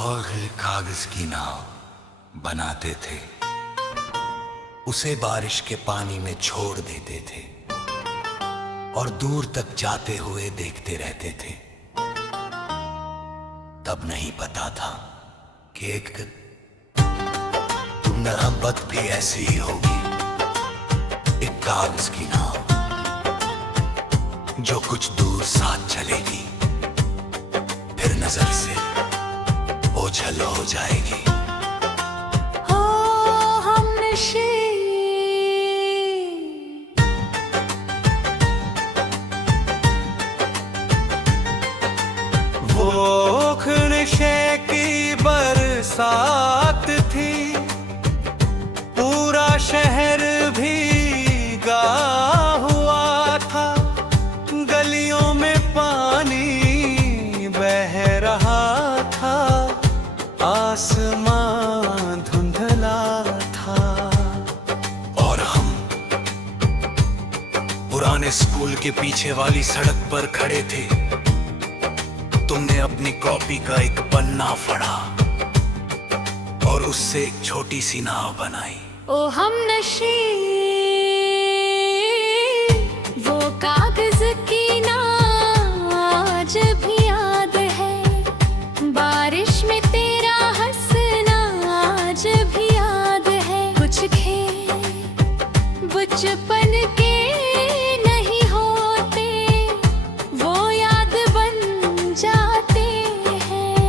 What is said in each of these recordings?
और कागज की नाव बनाते थे, उसे बारिश के पानी में छोड़ देते थे और दूर तक जाते हुए देखते रहते थे। तब नहीं पता था कि एक मोहब्बत भी ऐसी ही होगी, एक कागज की नाव जो कुछ दूर साथ चलेगी, फिर नजर से ओझल हो जाएगी। हो हमनशी वो खुनशे की बरसात थी, पूरा शहर भीगा हुआ था, गलियों में पानी बह रहा था, आसमान धुंधला था। और हम पुराने स्कूल के पीछे वाली सड़क पर खड़े थे। तुमने अपनी कॉपी का एक पन्ना फाड़ा और उससे एक छोटी सी नाव बनाई। ओ हमनशी वो कागज की नाव आज भी याद है, बारिश में तेरा हंसना आज भी याद है। कुछ खेल बचपन के नहीं होते, वो याद बन जाते हैं।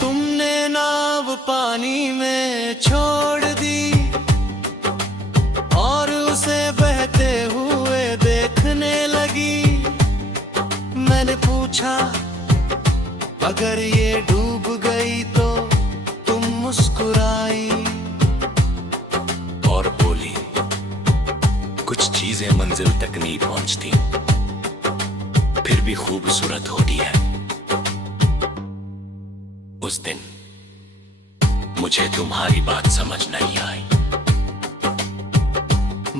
तुमने नाव पानी में छोड़ दी और उसे बहते हुए देखने लगी। मैंने पूछा, अगर ये डूब गई तो? तुम मुस्कुराई और बोली, कुछ चीजें मंजिल तक नहीं पहुंचती, फिर भी खूबसूरत होती है। उस दिन मुझे तुम्हारी बात समझ नहीं आई।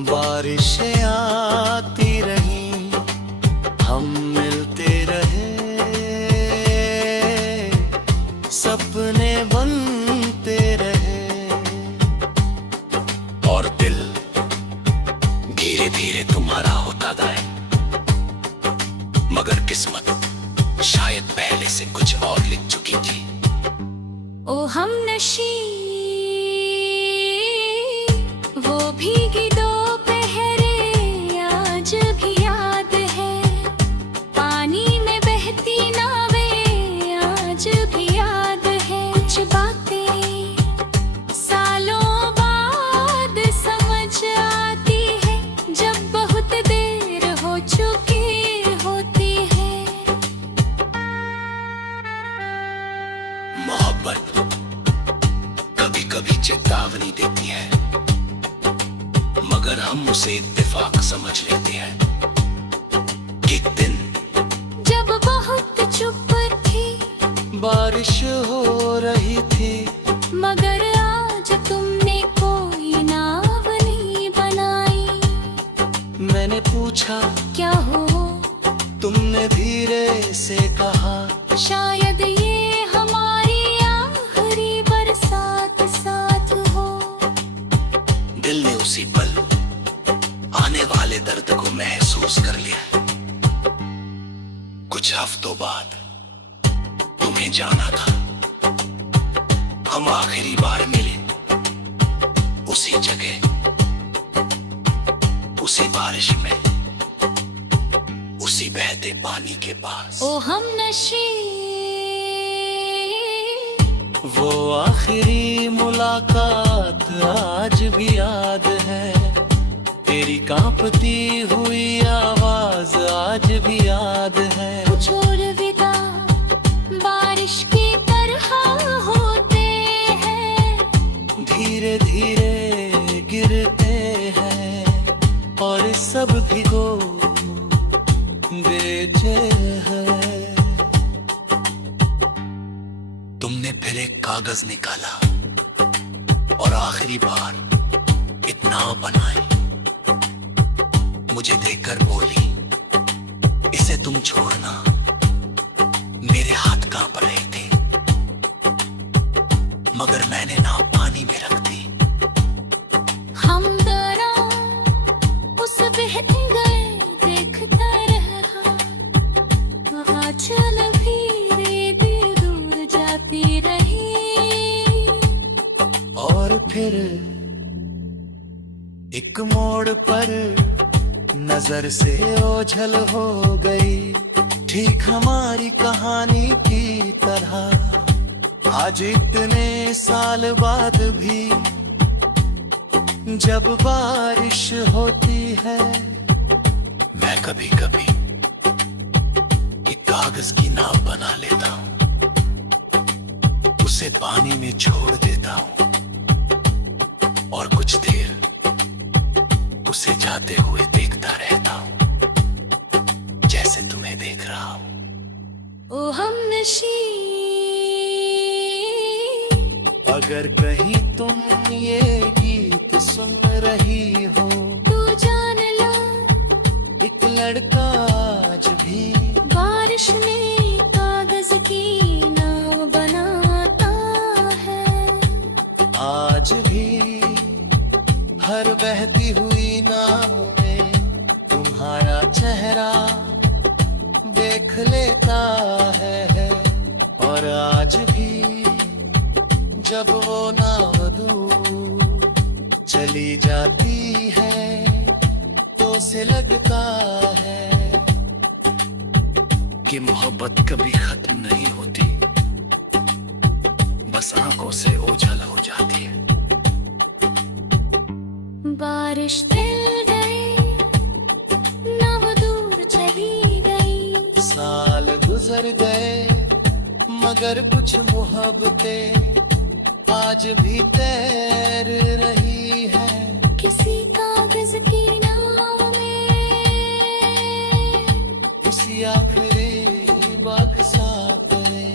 बारिशें आती रही, हम मिलते रहे, सपने बनते रहे और दिल धीरे धीरे तुम्हारा होता गया। मगर किस्मत शायद पहले से कुछ और लिख चुकी थी। ओ हमनशी वो भीगी दोपहरें आज भी याद है, पानी में बहती नावें आज भी याद है। कुछ बातें सालों बाद समझ आती है, जब बहुत देर हो चुकी होती है। मोहब्बत कभी कभी चेतावनी देती है, मगर हम उसे इत्तेफाक समझ लेते हैं। एक दिन जब बहुत चुप थी, बारिश हो रही थी, मगर आज तुमने कोई नाव नहीं बनाई। मैंने पूछा, क्या हो? तुमने धीरे से कहा, शायद ये हमारी आखिरी बरसात साथ हो। दिल ने उसी पल आने वाले दर्द को महसूस कर लिया। कुछ हफ्तों बाद तुम्हें जाना था, हम आखिरी बार मिले उसी जगह, उसी बारिश में, उसी बहते पानी के पास। ओ हमनशी वो आखिरी मुलाकात आज भी याद है, तेरी कांपती हुई आवाज आज भी याद है। कुछ और विदा बारिश की तरह होते हैं, धीरे धीरे गिरते हैं और सब भिगो देते हैं। तुमने फिर एक कागज निकाला और आखिरी बार इतना बनाई, मुझे देखकर बोली, इसे तुम छोड़ना। मेरे हाथ कांप रहे थे, मगर मैंने नाव पानी में रख दी। हम दोनों उस बहते गए, देखता रहा। आंचल भी दूर जाती रही। और फिर एक मोड़ पर नजर से ओझल हो गई, ठीक हमारी कहानी की तरह। आज इतने साल बाद भी जब बारिश होती है, मैं कभी कभी एक कागज की नाव बना लेता हूँ, उसे पानी में छोड़ देता हूँ और कुछ देर उसे जाते हुए देखता रहता हूँ, जैसे तुम्हें देख रहा हूँ। ओ हमनशी, अगर कहीं तुम ये गीत सुन रही हो, तू जान ला, एक लड़का आज भी बारिश में कागज की नाव बनाता है। आज भी हर बहती हुई नाव में तुम्हारा चेहरा देख लेता है। और आज भी जब वो नाव दूर चली जाती है, तो उसे लगता है कि मोहब्बत कभी खत्म नहीं होती, बस आंखों से ओझल हो जाती है। बारिश थम गई, नाव दूर चली गई। साल गुजर गए, मगर कुछ मोहब्बतें आज भी तैर रही है, किसी कागज की नाव में, किसी आखिरी बक्सा में,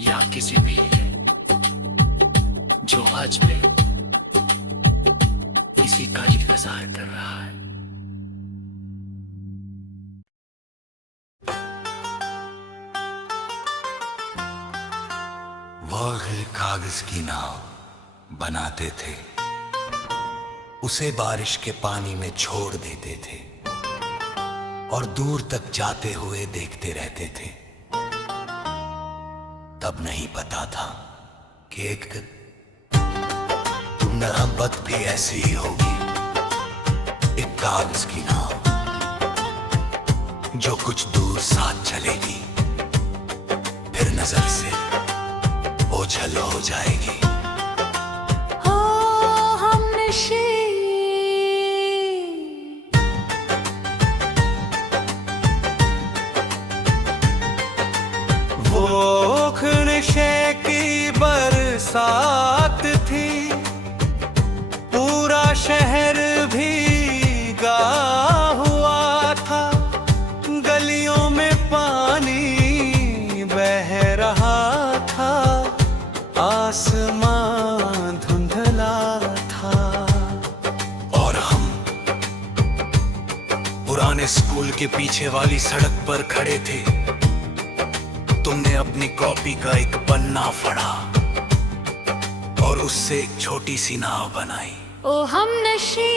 या किसी भी जो आज भी किसी का इंतजार कर रहा है। वह कागज की नाव बनाते थे, उसे बारिश के पानी में छोड़ देते थे और दूर तक जाते हुए देखते रहते थे। तब नहीं पता था कि एक मोहब्बत भी ऐसी ही होगी, एक कागज की नाव जो कुछ दूर साथ चलेगी, फिर नजर से ओझल हो जाएगी। हो हमनशी, वो नशे की बरसात थी, पूरा शहर भीगा हुआ था, गलियों में पानी बह रहा था, आसमां धुंधला था। और हम पुराने स्कूल के पीछे वाली सड़क पर खड़े थे। तुमने अपनी कॉपी का एक पन्ना फाड़ा और उससे एक छोटी सी नाव बनाई। ओ हमनशी,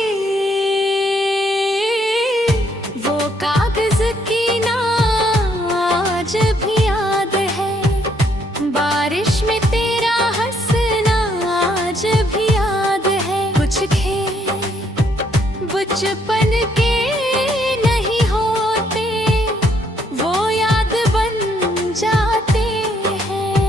वो कागज की नाव आज भी याद है, बारिश में तेरा हंसना आज भी याद है। कुछ खेल बचपन के नहीं होते, वो याद बन जाते हैं।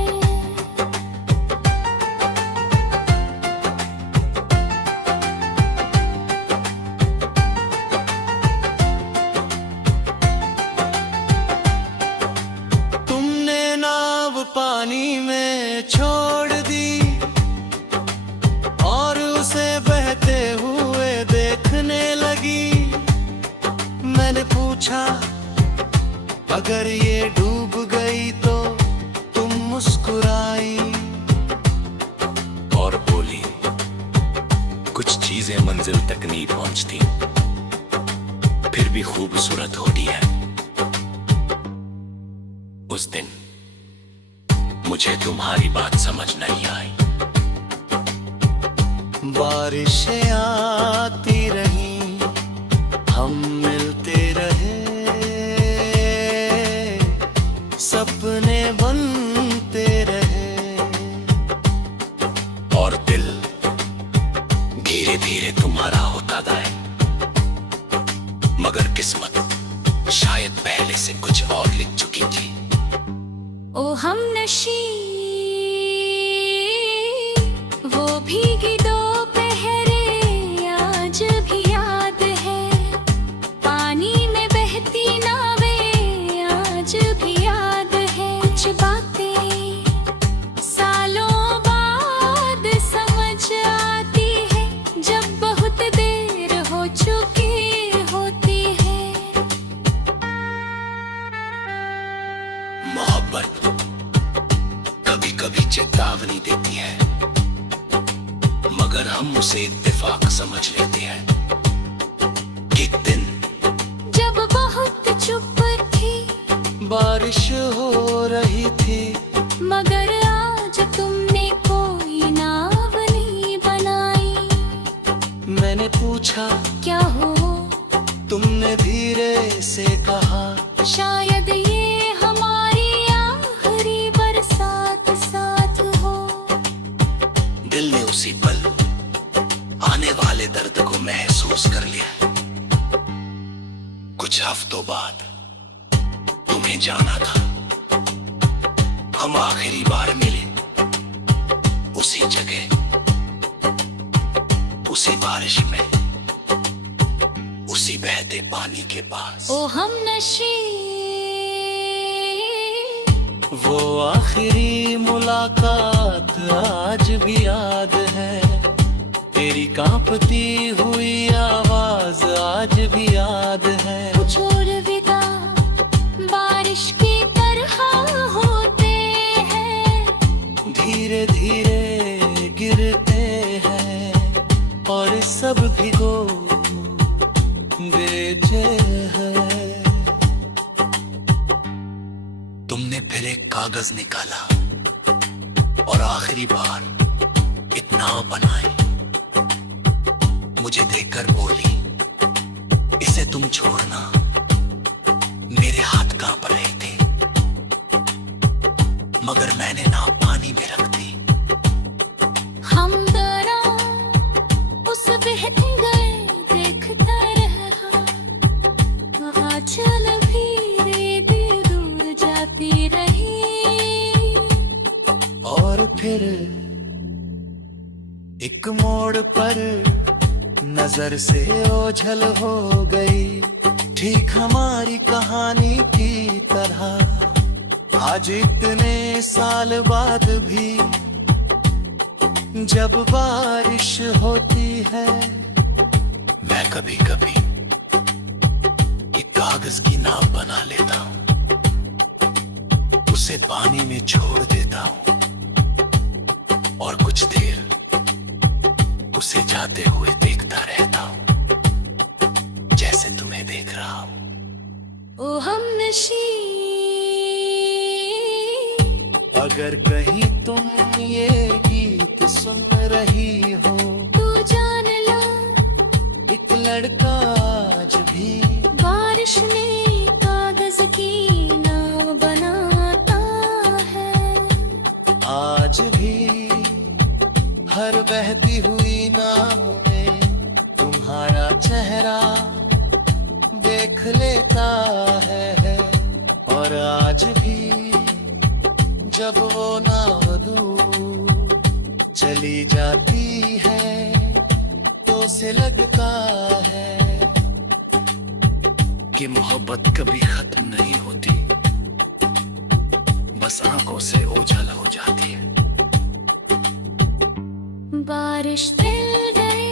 तुमने नाव पानी में छोड़ दी और उसे बहते हुए देखने लगी। मैंने पूछा, अगर ये डूब गई तो? तुम मुस्कुराई, चीजें मंजिल तक नहीं पहुंचती, फिर भी खूबसूरत होती है। उस दिन मुझे तुम्हारी बात समझ नहीं आई। बारिशें आती रही, हम मिलते रहे, सपने बनते रहे, और दिल धीरे धीरे तुम्हारा होता गया। मगर किस्मत शायद पहले से कुछ और लिख चुकी थी। ओ हम नशी वो भीगी दोपहरे आज भी याद है, पानी में बहती नावें आज भी याद है। कुछ बातें सालों बाद समझ आती है, जब बहुत देर हो चुकी होती है। मोहब्बत कभी कभी चेतावनी देती है, मगर हम उसे इत्तेफाक समझ लेते हैं। एक दिन जब बहुत चुप थी, बारिश हो रही थी, मगर आज तुमने कोई नाव नहीं बनाई। मैंने पूछा क्या हो? तुमने धीरे से कहा, शायद ये हमारी आखिरी बरसात साथ हो। दिल ने उसी पल आने वाले दर्द को महसूस कर लिया। कुछ हफ्तों बाद तुम्हें जाना था, हम आखिरी बार मिले उसी जगह, उसी बारिश में, उसी बहते पानी के पास। ओ हम नशी वो आखिरी मुलाकात आज भी याद है, तेरी कांपती हुई आवाज आज भी याद है। कुछ और विदा बारिश की तरह होते हैं, धीरे धीरे गिरते हैं और सब भिगो देते हैं। तुमने फिर एक कागज निकाला और आखिरी बार इतना बनाए मुझे देखकर बोली, इसे तुम छोड़ना। मेरे हाथ कांप रहे थे, मगर मैंने ना पानी में रख दी। हम दरा उस बहते गए देखता रहा, वहाँ चल भी दूर जाती रही। और फिर एक मोड़ पर नजर से ओझल हो गई, ठीक हमारी कहानी की तरह। आज इतने साल बाद भी जब बारिश होती है, मैं कभी कभी एक कागज की नाव बना लेता हूँ, उसे पानी में छोड़ देता हूँ और कुछ देर उसे जाते हुए देखता रहता हूँ, जैसे तुम्हें देख रहा हूँ। ओ हम नशी अगर कहीं तुम ये गीत सुन रही हो, तू जान ला एक लड़का आज भी बारिश में कागज की नाव बनाता है। आज भी हर बहती हुई नाव में तुम्हारा चेहरा देख लेता है। और आज भी जब वो नाव दूर चली जाती है, तो उसे लगता है कि मोहब्बत कभी खत्म नहीं होती, बस आंखों से ओझल हो जाती है। बारिश दिल गए,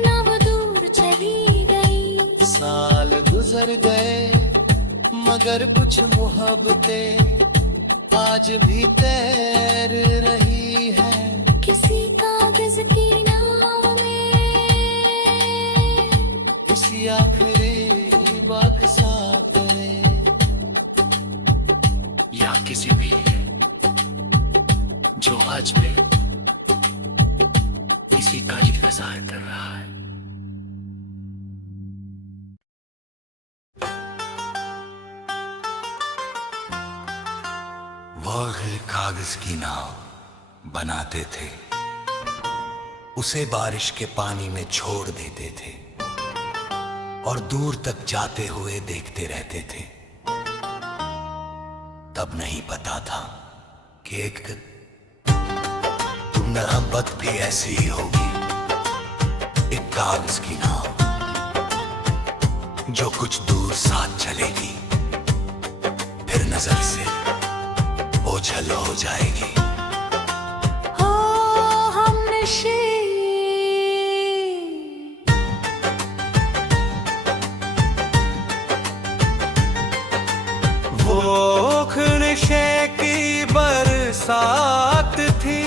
नाव दूर चली गई। साल गुजर गए, मगर कुछ मोहब्बतें आज भी तैर रही है। किसी कागज की नाव में आखिरी बात सा करे, या किसी भी जो आज भी इसी का इंतजार कर रहा है। वो कागज की नाव बनाते थे, उसे बारिश के पानी में छोड़ देते थे और दूर तक जाते हुए देखते रहते थे। तब नहीं पता था कि एक मोहब्बत भी ऐसी ही होगी, एक कागज की नाव जो कुछ दूर साथ चलेगी, फिर नजर से ओझल हो जाएगी। हो हम नशे वो नशे की बरसात थी,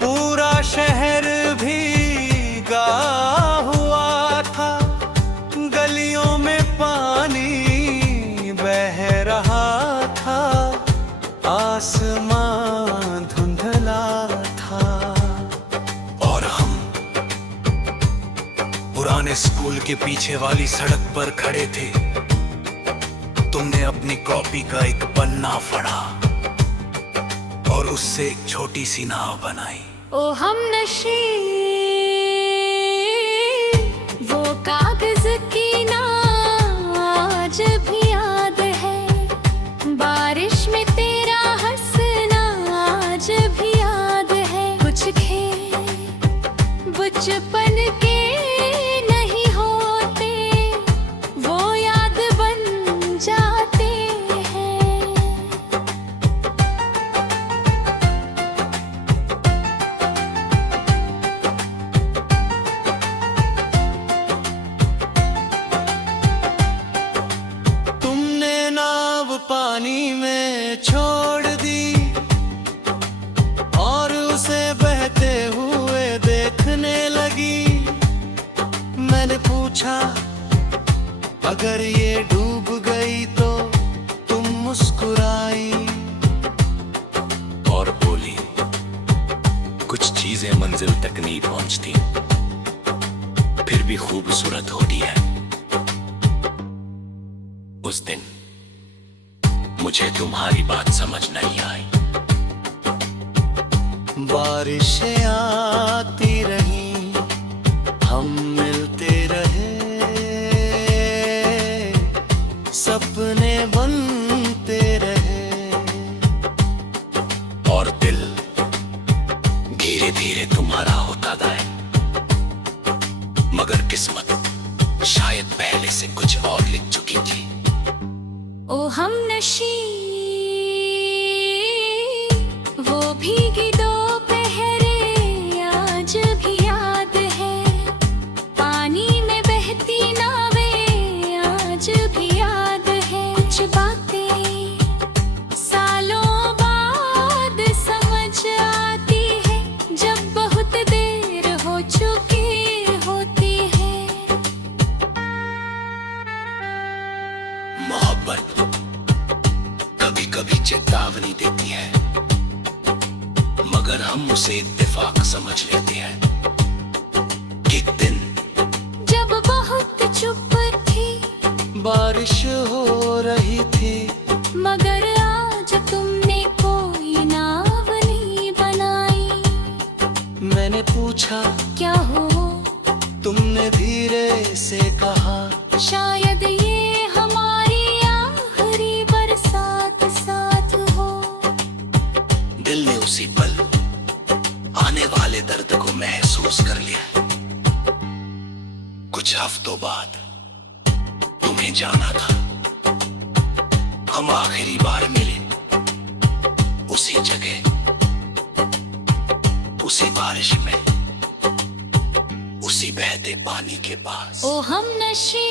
पूरा शहर भीगा हुआ था, गलियों में पानी बह रहा था, आसमां धुंधला था। और हम पुराने स्कूल के पीछे वाली सड़क पर खड़े थे। तुमने अपनी कॉपी का एक पन्ना फाड़ा और उससे एक छोटी सी नाव बनाई। ओ हम नशे वो कागज की नाव आज भी याद है, बारिश में तेरा हंसना आज भी याद है। कुछ खेल बचपन के नहीं होते, वो याद बन जाते हैं। तुमने नाव पानी में छोड़ दी और उसे बहते हुए देखने लगी। मैंने पूछा अगर ये डूब गई तो, तुम मुस्कुराई और बोली कुछ चीजें मंजिल तक नहीं पहुंचती, फिर भी खूबसूरत होती है। उस दिन मुझे तुम्हारी बात समझ नहीं आई। बारिशें आती रही, हम मिलते रहे, सपने बनते रहे और दिल धीरे धीरे तुम्हारा होता गया। मगर किस्मत शायद पहले से कुछ और लिख चुकी थी। ओ हम नशी वो भीगी दोपहरे आज भी याद है, पानी में बहती नावें आज भी याद है। कुछ बातें सालों बाद समझ आती है, जब बहुत देर हो चुकी होती है। मोहब्बत कभी कभी चेतावनी देती है, मगर हम उसे इत्तेफाक समझ लेते हैं। एक दिन जब बहुत चुप थी, बारिश हो रही थी, मगर आज तुमने कोई नाव नहीं बनाई। मैंने पूछा क्या हो तुमने धीरे से कहा, शायद ये हमारी आखिरी बरसात साथ हो। दिल ने उसी पल आने वाले दर्द को महसूस कर लिया। कुछ हफ्तों बाद तुम्हें जाना था, हम आखिरी बार मिले उसी जगह, उसी बारिश में, उसी बहते पानी के पास। ओ हम नशे